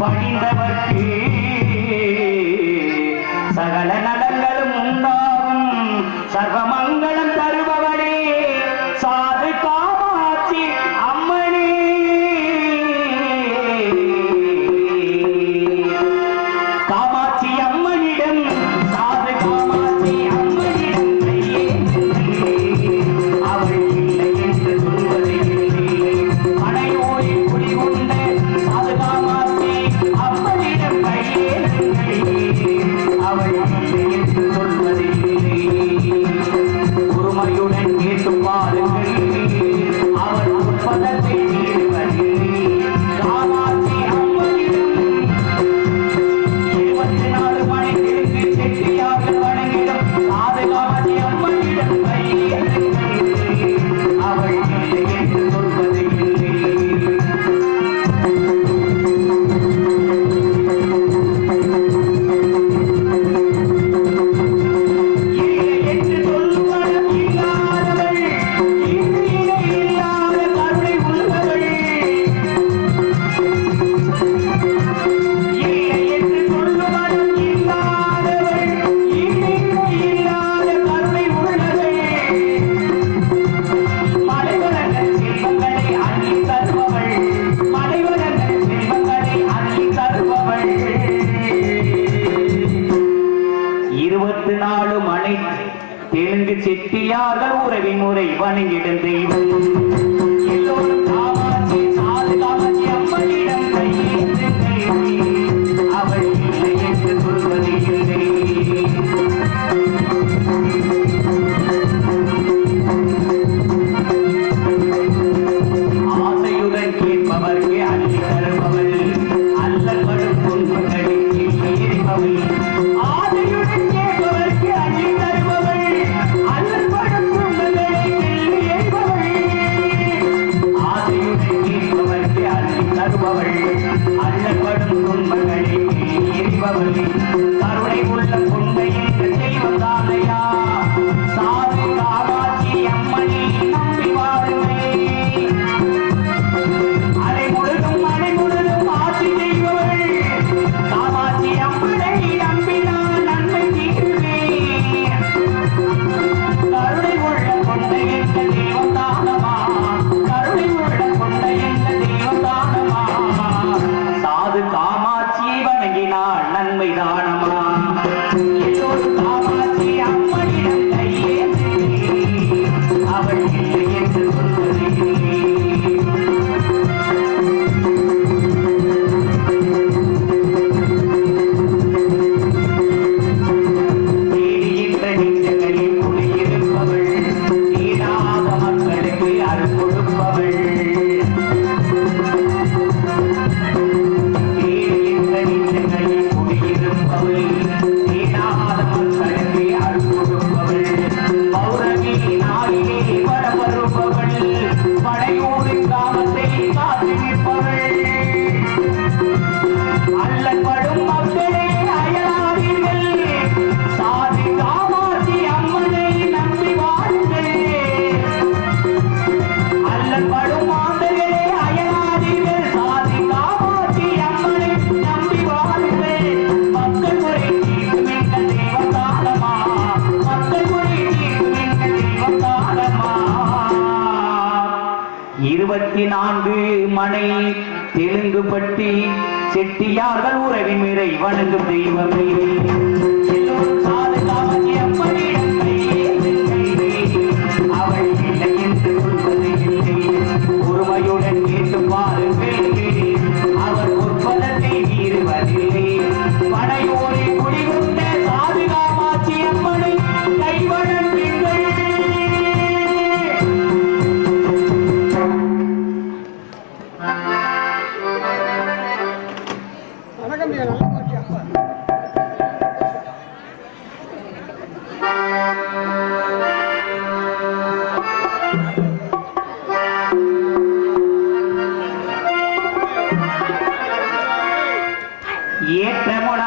பணிந்தவர்க்கு சகல நலங்களும் உண்டாகும். சர்வமங்கலம் தருபவளே சாது காமாட்சி அம்மனே. காமாட்சி அம்மனிடம் சாது காமாட்சி அம்மனிடம் கையே அவள் இல்லை என்று சொல்வதே இல்லை. மனையோரில் குடிகொண்ட சாது காமாட்சி அம்மனிடம் கையே அவள் இல்லை என்று சொல்வதே இல்லை. பொறுமையுடன் கேட்டு பாருங்கள் அவள் உற்பதத்தை மீறுவதில்லை. காமாட்சி அம்மனிடம் 24 மணி திருக்கு செட்டியார்கள் வணங்கிடும் சாது காமாட்சி அம்மனிடம் கையே அவள் இல்லை என்று சொல்வது இல்லை. தெலுங்கு செட்டியார்கள் உறவின் முறை வணங்கிடும் தெய்வம் எல்லோரும் காமாட்சி சாது காமாட்சி அம்மனிடம் கையேந்துங்கள் அவள் இல்லை என்று சொல்வது இல்லை. ஆசையுடன் கேட்பவர்க்கு அள்ளி தருபவள் அல்லல் படும் துன்பங்களுக்கு எரிபவள். ஆசையுடன் கேட்பவர்க்கு அள்ளி தருபவள் அல்லல் படும் துன்பங்களுக்கு எரிபவள். ஆசையுடன் கேட்பவர்க்கு அள்ளி தருபவள் அல்லல் படும் துன்பங்களுக்கு எரிபவள். கருணை உள்ள கொண்டையில் தெய்வம் தானையா சாது காமாட்சி அம்மனை நம்பி வாருங்கள். அலை முழுதும் ஆட்சி செய்பவள் காமாட்சி அம்மனை நம்பினால் நன்மை தீருமே. கருணை உள்ள கொண்டை என்ற தெய்வம் தானமா கருணை உள்ள கொண்டை என்ற தெய்வம் தானமா. சாது காமாட்சியை வணங்கினால் நன்மை தானமா. எல்லோரும் காமாட்சி அம்மனிடம் கையேந்தி அவள் இல்லை என்று சொல்வது இல்லை. மனை தெலுங்கு பட்டி செட்டியார்கள் உறவின் முறை வணங்கும் தெய்வமே. எல்லோரும் சாது காமாட்சி அம்மனிடம் அவள் இல்லை என்று சொல்வது இல்லை. பொறுமையுடன் கேட்டு பாருங்கள் அவர் உற்பதத்தை மீறுவதில்லை. பனையோரில் குடிகொண்ட சாது காமாட்சி அம்மனை கைவணங்குங்கள். ஏற்றமுடன்